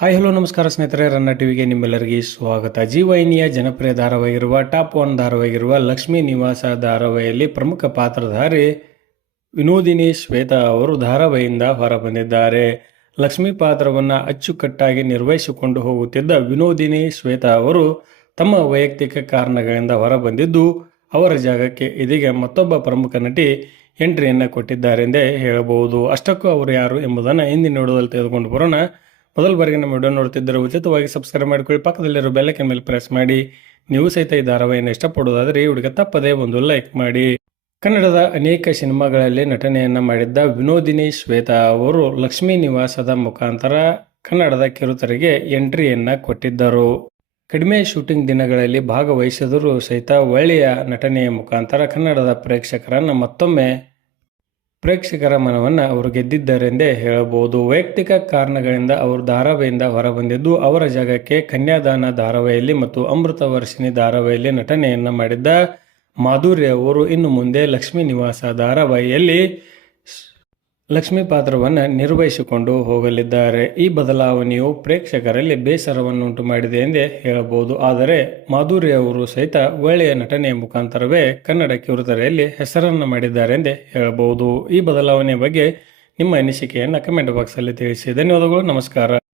Hi hello ನಮಸ್ಕಾರ ಸ್ನೇಹಿತರೆ, ರನ್ನ ಟಿವಿಗೆ ನಿಮ್ಮೆಲ್ಲರಿಗೆ ಸ್ವಾಗತ. ಜೀವೈನಿಯ ಜನಪ್ರಿಯ ಧಾರಾವಾಹಿರುವ ಟಾಪ್ ಒನ್ ಧಾರಾವಾಹಿಗಿರುವ ಲಕ್ಷ್ಮೀ ನಿವಾಸ ಧಾರಾವಾಹಿಯಲ್ಲಿ ಪ್ರಮುಖ ಪಾತ್ರಧಾರಿ ವಿನೋದಿನಿ ಶ್ವೇತಾ ಅವರು ಧಾರಾವಾಹಿಯಿಂದ ಹೊರಬಂದಿದ್ದಾರೆ. ಲಕ್ಷ್ಮಿ ಪಾತ್ರವನ್ನು ಅಚ್ಚುಕಟ್ಟಾಗಿ ನಿರ್ವಹಿಸಿಕೊಂಡು ಹೋಗುತ್ತಿದ್ದ ವಿನೋದಿನಿ ಶ್ವೇತಾ ಅವರು ತಮ್ಮ ವೈಯಕ್ತಿಕ ಕಾರಣಗಳಿಂದ ಹೊರಬಂದಿದ್ದು, ಅವರ ಜಾಗಕ್ಕೆ ಇದೀಗ ಮತ್ತೊಬ್ಬ ಪ್ರಮುಖ ನಟಿ ಎಂಟ್ರಿಯನ್ನು ಕೊಟ್ಟಿದ್ದಾರೆಂದೇ ಹೇಳಬಹುದು. ಅಷ್ಟಕ್ಕೂ ಅವರು ಯಾರು ಎಂಬುದನ್ನು ಹಿಂದಿನ ನೋಡೋದಲ್ಲಿ ತೆಗೆದುಕೊಂಡು ಬರೋಣ. ಮೊದಲ ಬಾರಿಗೆ ನಮ್ಮ ವಿಡಿಯೋ ನೋಡ್ತಿದ್ದರೆ ಉಚಿತವಾಗಿ ಸಬ್ಸ್ಕ್ರೈಬ್ ಮಾಡ್ಕೊಳ್ಳಿ. ಪಕ್ಕದಲ್ಲಿರೋ ಬೆಲ್ಲೈಕನ್ ಮೇಲೆ ಪ್ರೆಸ್ ಮಾಡಿ. ನೀವು ಸಹಿತ ಈ ಧಾರಾವಾಹಿಯನ್ನು ಇಷ್ಟಪಡೋದಾದರೆ ಈ ಹುಡುಗ ತಪ್ಪದೇ ಒಂದು ಲೈಕ್ ಮಾಡಿ. ಕನ್ನಡದ ಅನೇಕ ಸಿನಿಮಾಗಳಲ್ಲಿ ನಟನೆಯನ್ನು ಮಾಡಿದ್ದ ವಿನೋದಿನಿ ಶ್ವೇತಾ ಅವರು ಲಕ್ಷ್ಮೀ ನಿವಾಸದ ಮುಖಾಂತರ ಕನ್ನಡದ ಕಿರುತೆರೆಗೆ ಎಂಟ್ರಿಯನ್ನು ಕೊಟ್ಟಿದ್ದರು. ಕಡಿಮೆ ಶೂಟಿಂಗ್ ದಿನಗಳಲ್ಲಿ ಭಾಗವಹಿಸಿದರೂ ಸಹಿತ ಒಳ್ಳೆಯ ನಟನೆಯ ಮುಖಾಂತರ ಕನ್ನಡದ ಪ್ರೇಕ್ಷಕರನ್ನು ಮತ್ತೊಮ್ಮೆ ಪ್ರೇಕ್ಷಕರ ಮನವನ್ನು ಅವರು ಗೆದ್ದಿದ್ದಾರೆಂದೇ ಹೇಳಬಹುದು. ವೈಯಕ್ತಿಕ ಕಾರಣಗಳಿಂದ ಅವರು ಧಾರಾವಾಹಿಯಿಂದ ಹೊರಬಂದಿದ್ದು, ಅವರ ಜಾಗಕ್ಕೆ ಕನ್ಯಾದಾನ ಧಾರಾವಾಹಿಯಲ್ಲಿ ಮತ್ತು ಅಮೃತ ವರ್ಷಿಣಿ ಧಾರಾವಾಹಿಯಲ್ಲಿ ನಟನೆಯನ್ನು ಮಾಡಿದ್ದ ಮಾಧುರ್ಯ ಅವರು ಇನ್ನು ಮುಂದೆ ಲಕ್ಷ್ಮೀ ನಿವಾಸ ಧಾರಾವಾಹಿಯಲ್ಲಿ ಲಕ್ಷ್ಮಿ ಪಾತ್ರವನ್ನು ನಿರ್ವಹಿಸಿಕೊಂಡು ಹೋಗಲಿದ್ದಾರೆ. ಈ ಬದಲಾವಣೆಯು ಪ್ರೇಕ್ಷಕರಲ್ಲಿ ಬೇಸರವನ್ನುಂಟು ಮಾಡಿದೆ ಎಂದೇ ಹೇಳಬಹುದು. ಆದರೆ ಮಾಧುರಿ ಅವರು ಸಹಿತ ಒಳ್ಳೆಯ ನಟನೆಯ ಮುಖಾಂತರವೇ ಕನ್ನಡ ಕಿರುತೆರೆಯಲ್ಲಿ ಹೆಸರನ್ನು ಮಾಡಿದ್ದಾರೆ ಎಂದೇ ಹೇಳಬಹುದು. ಈ ಬದಲಾವಣೆಯ ಬಗ್ಗೆ ನಿಮ್ಮ ಅನಿಸಿಕೆಯನ್ನು ಕಮೆಂಟ್ ಬಾಕ್ಸಲ್ಲಿ ತಿಳಿಸಿ. ಧನ್ಯವಾದಗಳು, ನಮಸ್ಕಾರ.